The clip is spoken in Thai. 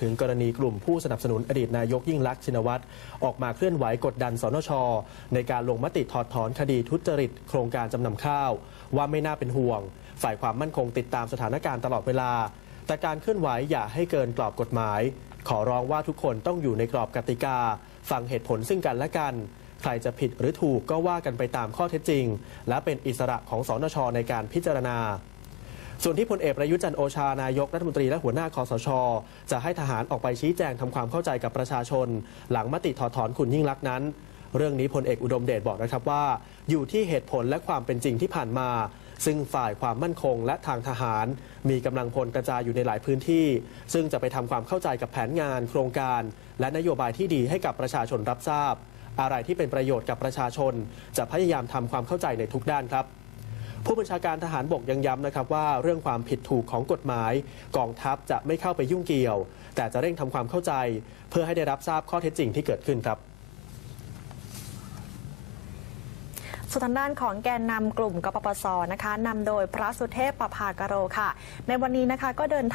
ถึงกรณีกลุ่มผู้สนับสนุนอดีตนายกยิ่งลักษณ์ชินวัตรออกมาเคลื่อนไหวกดดันสนช ในการลงมติถอดถอนคดีทุจริต โครงการจำนำข้าว ว่าไม่น่าเป็นห่วง ฝ่ายความมั่นคงติดตามสถานการณ์ตลอดเวลา แต่การเคลื่อนไหวอย่าให้เกินกรอบกฎหมาย ขอร้องว่าทุกคนต้องอยู่ในกรอบกติกา ฟังเหตุผลซึ่งกันและกันใครจะผิดหรือถูกก็ว่ากันไปตามข้อเท็จจริง และเป็นอิสระของสนชในการพิจารณา ส่วนที่พลเอกประยุจันโอชานายกรัฐมนตรีและหัวหน้าคอสช จะให้ทหารออกไปชี้แจงทำความเข้าใจกับประชาชน หลังมติถอดถอนคุณยิ่งลักษณ์นั้น เรื่องนี้พลเอกอุดมเดชบอกนะครับว่า อยู่ที่เหตุผลและความเป็นจริงที่ผ่านมา ซึ่งฝ่ายความมั่นคงและทางทหาร มีกำลังพลกระจายอยู่ในหลายพื้นที่ ซึ่งจะไปทำความเข้าใจกับแผนงาน โครงการ และนโยบายที่ดีให้กับประชาชนรับทราบ อะไรที่เป็นประโยชน์กับประชาชน จะพยายามทำความเข้าใจในทุกด้านครับ ผู้บัญชาการทหารบกยังย้ำนะครับว่าเรื่องความผิดถูกของกฎหมาย กองทัพจะไม่เข้าไปยุ่งเกี่ยว แต่จะเร่งทำความเข้าใจ เพื่อให้ได้รับทราบข้อเท็จจริงที่เกิดขึ้นครับส่วนทางด้านของแกนนำกลุ่มกปปสนะคะนำโดยพระสุเทพปภากโรค่ะ ในวันนี้นะคะก็เดิน